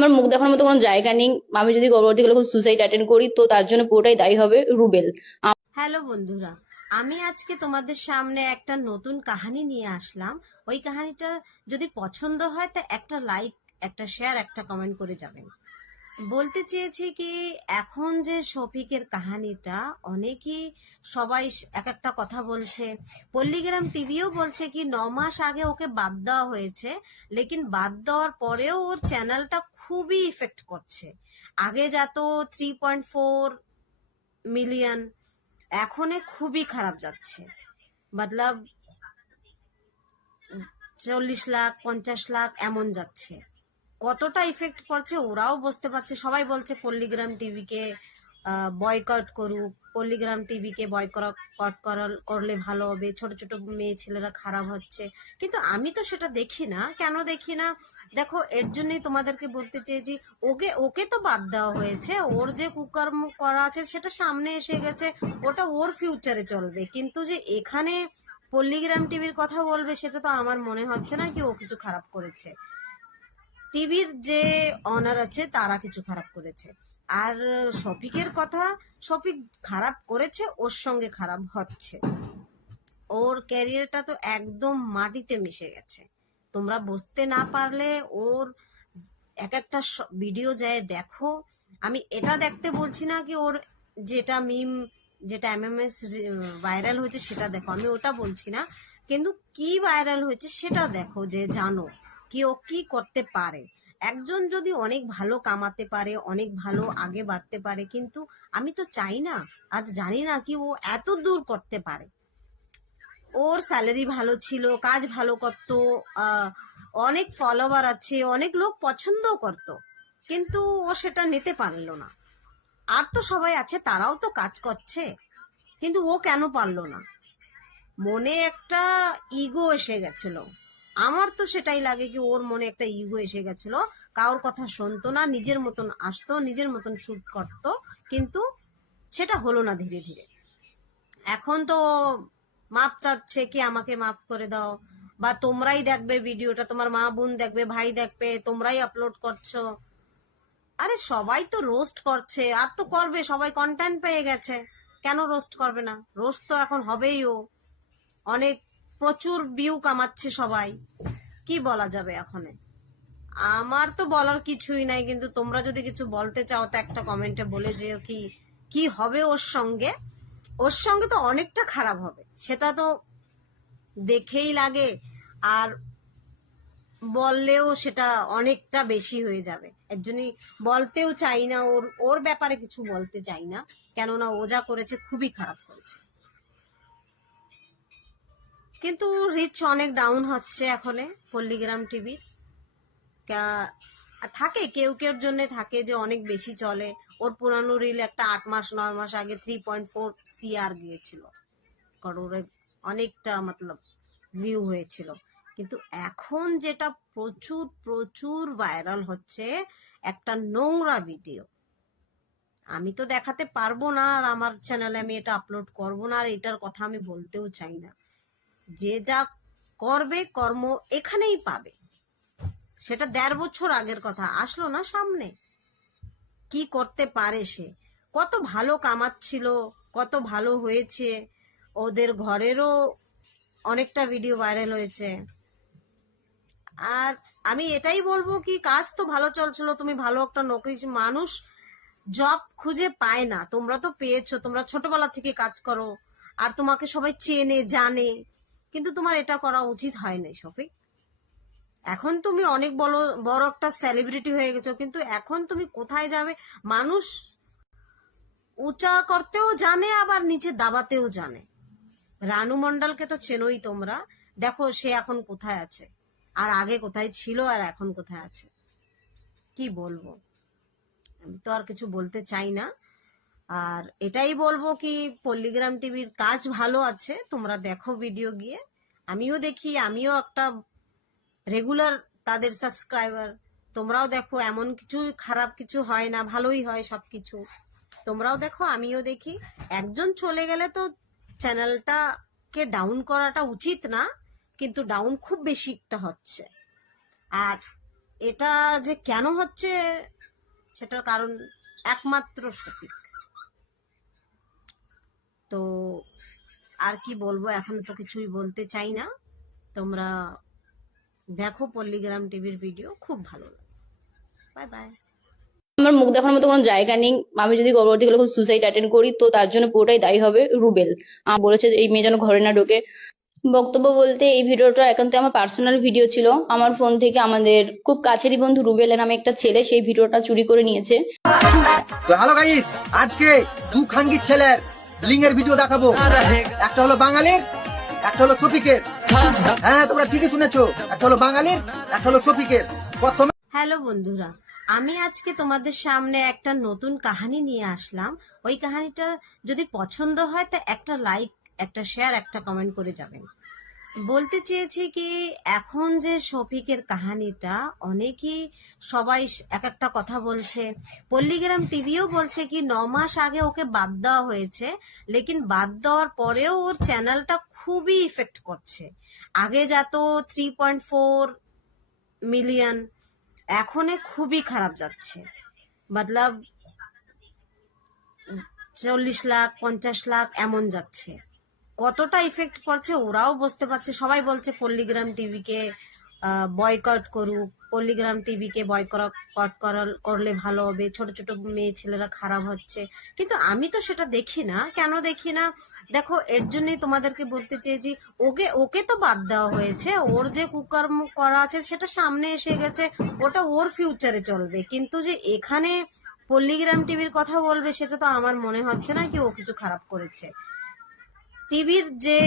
আমার মুখ দেখানোর মতো কোনো জায়গা নেই। আমি যদি পরবর্তীকালে কোনো সুসাইড অ্যাটেন্ড করি তো তার জন্য পুরোটাই দায়ী হবে রুবেল। হ্যালো বন্ধুরা, আমি আজকে তোমাদের সামনে একটা নতুন কাহিনী নিয়ে আসলাম। ওই কাহিনীটা যদি পছন্দ হয় তা একটা লাইক, একটা শেয়ার, একটা কমেন্ট করে যাবেন। বলতে চেয়েছি কি, এখন যে শফিকের কাহিনীটা অনেকেই সবাই এক একটা কথা বলছে। পল্লীগ্রাম টিভিও বলছে কি 9 মাস আগে ওকে বাদ দেওয়া হয়েছে, লেকিন বাদ দেওয়ার পরেও ওর চ্যানেলটা খুবই ইফেক্ট করছে। আগে যত 3.4 মিলিয়ন, এখন খুবই খারাপ যাচ্ছে। মতলব 40 লাখ 50 লাখ এমন যাচ্ছে। কতটা ইফেক্ট পড়ছে ওরাও বুঝতে পারছে। সবাই বলছে পল্লীগ্রাম টিভিকে বয়কট করুক, পল্লীগ্রাম টিভিকে বয়কট করলে ভালো হবে, ছোট ছোট মেয়ে ছেলেরা খারাপ হচ্ছে। কিন্তু আমি তো সেটা দেখি না। কেন দেখি না? দেখো, এর জন্যই তোমাদেরকে বলতে চেয়েছি, ওকে ওকে তো বাদ দেওয়া হয়েছে, ওর যে কুকর্ম করা আছে সেটা সামনে এসে গেছে, ওটা ওর ফিউচারে চলবে। কিন্তু যে এখানে পল্লীগ্রাম টিভির কথা বলবে, সেটা তো আমার মনে হচ্ছে না কি ও কিছু খারাপ করেছে। টিভির যে অনার আছে তারা কিছু খারাপ করেছে। আর শফিকের কথা, শফিক খারাপ করেছে, ওর সঙ্গে খারাপ হচ্ছে। ওর ক্যারিয়ারটা তো একদম মাটিতে মিশে গেছে। তোমরা বুঝতে না পারলে ওর এক একটা ভিডিও যায় দেখো। আমি এটা দেখতে বলছি না কি ওর যেটা মিম, যেটা এমএমএস ভাইরাল হয়েছে সেটা দেখো, আমি ওটা বলছি না। কিন্তু কি ভাইরাল হয়েছে সেটা দেখো, যে জানো কি ও কি করতে পারে। একজন যদি অনেক ভালো কামাতে পারে, অনেক ভালো আগে বাড়তে পারে, কিন্তু আমি তো চাই না আর জানি না কি ও এত দূর করতে পারে। ওর স্যালারি ভালো ছিল, কাজ ভালো করতো, অনেক ফলোয়ার আছে, অনেক লোক পছন্দও করতো, কিন্তু ও সেটা নিতে পারলো না। আর তো সবাই আছে, তারাও তো কাজ করছে, কিন্তু ও কেন পারলো না? মনে একটা ইগো এসে গেছিল। আমার তো সেটাই লাগে কি ওর মনে একটা ইগো এসে গেছিল। কারোর কথা শুনতো না, নিজের মতন আসতো, নিজের মতন শুট করতো, কিন্তু সেটা হলো না ধীরে ধীরে। এখন তো মাপ চাচ্ছে কি আমাকে মাফ করে দাও, বা তোমরাই দেখবে ভিডিওটা, তোমার মা বোন দেখবে, ভাই দেখবে, তোমরাই আপলোড করছো। আরে সবাই তো রোস্ট করছে, আর তো করবে, সবাই কন্টেন্ট পেয়ে গেছে, কেন রোস্ট করবে না? রোস্ট তো এখন হবেই। ও অনেক প্রচুর ভিউ কামাচ্ছে সবাই, কি বলা যাবে এখন? আমার তো বলার কিছুই নাই, কিন্তু তোমরা যদি কিছু বলতে চাও তো একটা কমেন্টে বলে যেও কি কি হবে ওর সঙ্গে। ওর সঙ্গে তো অনেকটা খারাপ হবে, সেটা তো দেখেই লাগে। আর বললেও সেটা অনেকটা বেশি হয়ে যাবে, এর জন্যই বলতেও চাই না, ওর ওর ব্যাপারে কিছু বলতে চাই না। কেননা ও যা করেছে খুবই খারাপ করেছে। কিন্তু রিচ অনেক ডাউন হচ্ছে এখন পল্লীগ্রাম টিভির। থাকে কেউ কেউ জন্য, থাকে যে অনেক বেশি চলে। ওর পুরানো রিল একটা 8 মাস 9 মাস আগে 3.4 CR গিয়েছিল, করোড়ে অনেকটা মতলব ভিউ হয়েছিল। কিন্তু এখন যেটা প্রচুর প্রচুর ভাইরাল হচ্ছে, একটা নোংরা ভিডিও। আমি তো দেখাতে পারবো না, আর আমার চ্যানেলে আমি এটা আপলোড করবো না, আর এটার কথা আমি বলতেও চাই না। যে যা করবে কর্ম এখানেই পাবে। সেটা 1.5 বছর আগের কথা, আসলো না সামনে। কি করতে পারে সে? কত ভালো কামাচ্ছিল, কত ভালো হয়েছে, ওদের ঘরেরও অনেকটা ভিডিও ভাইরাল হয়েছে। আর আমি এটাই বলবো কি, কাজ তো ভালো চলছিল, তুমি ভালো একটা নকরি, মানুষ জব খুঁজে পায় না, তোমরা তো পেয়েছো, তোমরা ছোটবেলা থেকে কাজ করো, আর তোমাকে সবাই চেনে জানে। কিন্তু তোমার এটা করা উচিত হয় না শফিক। এখন তুমি অনেক বড় বড় একটা সেলিব্রিটি হয়ে গেছো, কিন্তু এখন তুমি কোথায় যাবে? মানুষ উঁচা করতেও জানে, আবার নিচে দাবাতেও জানে। রানু মন্ডলকে তো চেনোই তোমরা, দেখো সে এখন কোথায় আছে, আর আগে কোথায় ছিল, আর এখন কোথায় আছে। কি বলবো, আমি তো আর কিছু বলতে চাই না। আর এটাই বলবো কি, পল্লীগ্রাম টিভির কাজ ভালো আছে, তোমরা দেখো ভিডিও গিয়ে। আমিও দেখি, আমিও একটা রেগুলার তাদের সাবস্ক্রাইবার। তোমরাও দেখো, এমন কিছু খারাপ কিছু হয় না, ভালোই হয় সবকিছু। তোমরাও দেখো, আমিও দেখি। একজন চলে গেলে তো চ্যানেলটাকে ডাউন করাটা উচিত না, কিন্তু ডাউন খুব বেশি একটা হচ্ছে। আর এটা যে কেন হচ্ছে সেটার কারণ একমাত্র শফিক। তো আর কি বলবো, এখন তো কিছুই বলতে চাই না। তোমরা দেখো পল্লীগ্রাম টিভির ভিডিও, খুব ভালো লাগে। Bye bye. আমার মুখ দেখানোর মতো কোনো জায়গা নেই। আমি যদি গর্ভবতী হলে সুসাইড অ্যাটেন্ড করি তো তার জন্য পুরোটাই দায়ী হবে রুবেল। বলেছে যে এই মেয়ে যেন ঘরে না ঢোকে। বক্তব্য বলতে এই ভিডিওটা একান্ত আমার পার্সোনাল ভিডিও ছিল। আমার ফোন থেকে আমাদের খুব কাছেরই বন্ধু রুবেল নামে একটা ছেলে সেই ভিডিওটা চুরি করে নিয়েছে। তো হ্যালো গাইস, আজকে দু খাঙ্গির ছেলের ব্লিং এর ভিডিও দেখাবো। একটা হলো বাঙালির, একটা হলো শফিকের। হ্যাঁ, তোমরা ঠিকই শুনেছো, একটা হলো বাঙালির, একটা হলো শফিকের। প্রথমে হ্যালো বন্ধুরা, আমি আজকে তোমাদের সামনে একটা নতুন কাহিনী নিয়ে আসলাম। ওই কাহিনীটা যদি পছন্দ হয় তা একটা লাইক, একটা শেয়ার, একটা কমেন্ট করে যাবেন। বলতে চেয়েছি কি, এখন যে শফিকের কাহিনীটা অনেকেই সবাই এক একটা কথা বলছে। পল্লীগ্রাম টিভিও বলছে কি 9 মাস আগে ওকে বাদ দেওয়া হয়েছে, লেকিন বাদ দেওয়ার পরেও ওর চ্যানেলটা খুবই ইফেক্ট করছে। আগে যত 3.4 মিলিয়ন, এখনে খুবই খারাপ যাচ্ছে। মতলব 40 লাখ 50 লাখ এমন যাচ্ছে। কতটা ইফেক্ট পড়ছে ওরাও বুঝতে পারছে। সবাই বলছে পল্লীগ্রাম টিভিকে বয়কট করুক, পল্লীগ্রাম টিভিকে বয়কট করলে ভালো হবে, ছোট ছোট মেয়ে ছেলেরা খারাপ হচ্ছে। কিন্তু আমি তো সেটা দেখি না। কেন দেখি না? দেখো, এর জন্যই তোমাদেরকে বলতে চেয়েছি, ওকে ওকে তো বাদ দেওয়া হয়েছে। ওর যে কুকর্ম করা আছে সেটা সামনে এসে গেছে, ওটা ওর ফিউচারে চলবে। কিন্তু যে এখানে পল্লীগ্রাম টিভির কথা বলবে, সেটা তো আমার মনে হচ্ছে না কি ও কিছু খারাপ করেছে। টিভির যে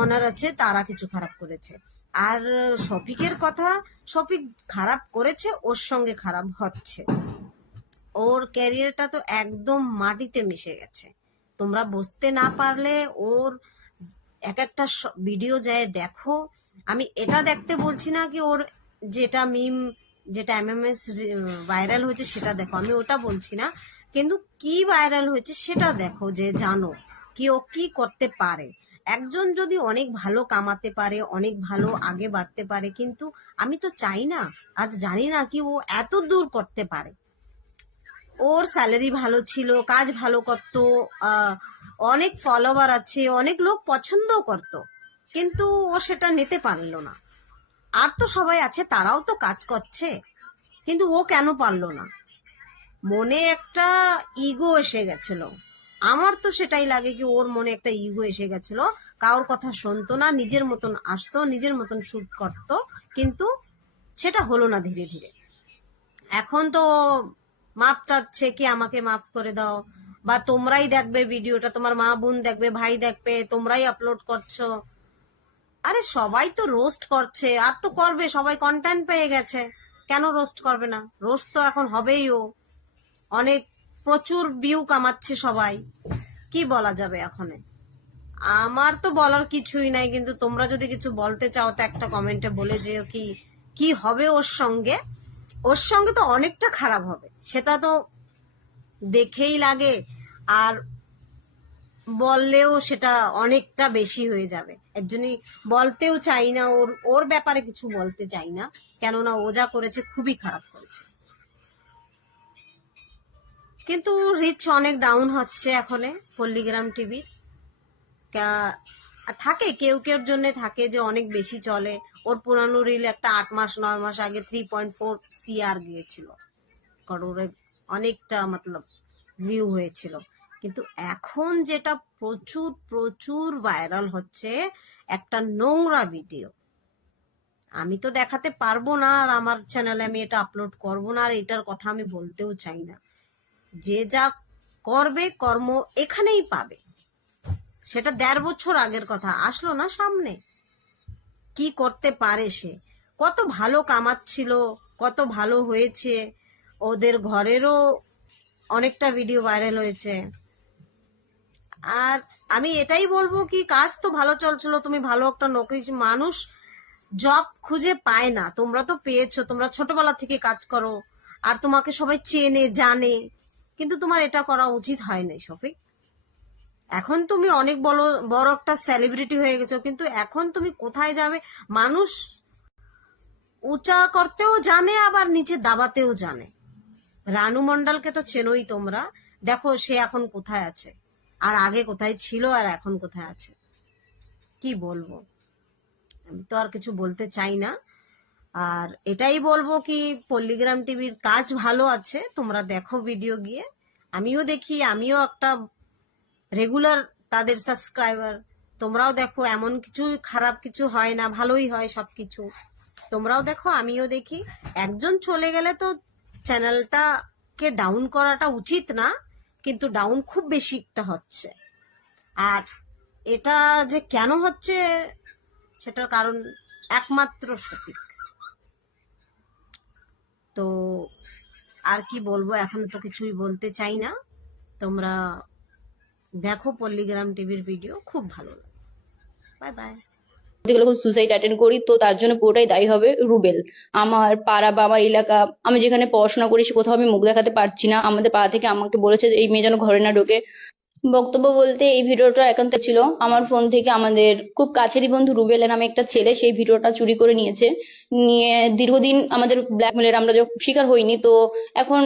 অনার আছে তারা কিছু খারাপ করেছে। আর শফিকের কথা, শফিক খারাপ করেছে, ওর সঙ্গে খারাপ হচ্ছে। ওর ক্যারিয়ারটা তো একদম মাটিতে মিশে গেছে। তোমরা বুঝতে না পারলে ওর এক একটা ভিডিও যায় দেখো। আমি এটা দেখতে বলছি না কি ওর যেটা মিম, যেটা এমএমএস ভাইরাল হয়েছে সেটা দেখো, আমি ওটা বলছি না। কিন্তু কি ভাইরাল হয়েছে সেটা দেখো, যে জানো কি ও কি করতে পারে। একজন যদি অনেক ভালো কামাতে পারে, অনেক ভালো আগে বাড়তে পারে, কিন্তু আমি তো চাই না আর জানি না কি ও এত দূর করতে পারে। ওর স্যালারি ভালো ছিল, কাজ ভালো করতো, অনেক ফলোয়ার আছে, অনেক লোক পছন্দও করতো, কিন্তু ও সেটা নিতে পারলো না। আর তো সবাই আছে, তারাও তো কাজ করছে, কিন্তু ও কেন পারলো না? মনে একটা ইগো এসে গেছিল। আমার তো সেটাই লাগে কি ওর মনে একটা ইগো এসে গেছিল। কারোর কথা শুনতো না, নিজের মতন আসতো, নিজের মতন শুট করতো, কিন্তু সেটা হলো না ধীরে ধীরে। এখন তো মাপ চাচ্ছে কি আমাকে মাফ করে দাও, বা তোমরাই দেখবে ভিডিওটা, তোমার মা বোন দেখবে, ভাই দেখবে, তোমরাই আপলোড করছো। আরে সবাই তো রোস্ট করছে, আর তো করবে, সবাই কন্টেন্ট পেয়ে গেছে, কেন রোস্ট করবে না? রোস্ট তো এখন হবেই। ও অনেক প্রচুর ভিউ কামাচ্ছে সবাই, কি বলা যাবে এখন? আমার তো বলার কিছুই নাই, কিন্তু তোমরা যদি কিছু বলতে চাও তো একটা কমেন্টে বলে যেও কি কি হবে ওর সঙ্গে। ওর সঙ্গে তো অনেকটা খারাপ হবে, সেটা তো দেখেই লাগে। আর বললেও সেটা অনেকটা বেশি হয়ে যাবে। এর জন্যই বলতেও চাই না, ওর ওর ব্যাপারে কিছু বলতে চাই না, কেননা ও যা করেছে খুবই খারাপ করেছে। কিন্তু রিচ অনেক ডাউন হচ্ছে এখনে পল্লীগ্রাম টিভির। থাকে কেউ কেউ জন্য, থাকে যে অনেক বেশি চলে। ওর পুরানো রিল একটা 8 মাস 9 মাস আগে 3.4 CR গিয়েছিল, করোড়ে অনেকটা মতলব ভিউ হয়েছিল। কিন্তু এখন যেটা প্রচুর প্রচুর ভাইরাল হচ্ছে, একটা নোংরা ভিডিও। আমি তো দেখাতে পারবো না, আর আমার চ্যানেলে আমি এটা আপলোড করবো না, আর এটার কথা আমি বলতেও চাই না। যে যা করবে কর্ম এখানেই পাবে। সেটা 1.5 বছর আগের কথা, আসলো না সামনে। কি করতে পারে সে? কত ভালো কামাচ্ছিল, কত ভালো হয়েছে, ওদের ঘরেরও অনেকটা ভিডিও ভাইরাল হয়েছে। আর আমি এটাই বলবো কি, কাজ তো ভালো চলছিল, তুমি ভালো একটা নকরি, মানুষ জব খুঁজে পায় না, তোমরা তো পেয়েছো, তোমরা ছোটবেলা থেকে কাজ করো, আর তোমাকে সবাই চেনে জানে, কিন্তু তোমার এটা করা উচিত হয় না শফিক। এখন তুমি অনেক বড় বড় একটা সেলিব্রিটি হয়ে গেছো, কিন্তু এখন তুমি কোথায় যাবে? মানুষ উঁচা করতেও জানে আবার নিচে দাবাতেও জানে। রানু মন্ডলকে তো চেনোই তোমরা, দেখো সে এখন কোথায় আছে, আর আগে কোথায় ছিল, আর এখন কোথায় আছে। কি বলবো, আমি তো আর কিছু বলতে চাই না। আর এটাই বলবো কি, পল্লীগ্রাম টিভির কাজ ভালো আছে, তোমরা দেখো ভিডিও গিয়ে। আমিও দেখি, আমিও একটা রেগুলার তাদের সাবস্ক্রাইবার। তোমরাও দেখো, এমন কিছু খারাপ কিছু হয় না, ভালোই হয় সবকিছু। তোমরাও দেখো, আমিও দেখি। একজন চলে গেলে তো চ্যানেলটাকে ডাউন করাটা উচিত না, কিন্তু ডাউন খুব বেশিটা হচ্ছে। আর এটা যে কেন হচ্ছে সেটার কারণ একমাত্র শফিক। তো আর কি বলবো, এখন তো কিছুই বলতে চাই না। তোমরা দেখো পল্লীগ্রাম টিভির ভিডিও, খুব ভালো লাগে। Bye bye. যখন সুসাইড অ্যাটেন্ড করি তো তার জন্য পুরোটাই দায়ী হবে রুবেল। আমার পাড়া বা আমার এলাকা, আমি যেখানে পড়াশোনা করি সে কোথাও আমি মুখ দেখাতে পারছি না। আমাদের পাড়া থেকে আমাকে বলেছে যে এই মেয়ে যেন ঘরে না ঢোকে। বক্তব্য বলতে এই ভিডিওটা একান্ত ছিল আমার ফোন থেকে আমাদের খুব কাছেরই বন্ধু রুবেল নামে একটা ছেলে সেই ভিডিওটা চুরি করে নিয়েছে। নিয়ে দীর্ঘদিন আমাদের ব্ল্যাকমেলের আমরা যখন শিকার হইনি, তো এখন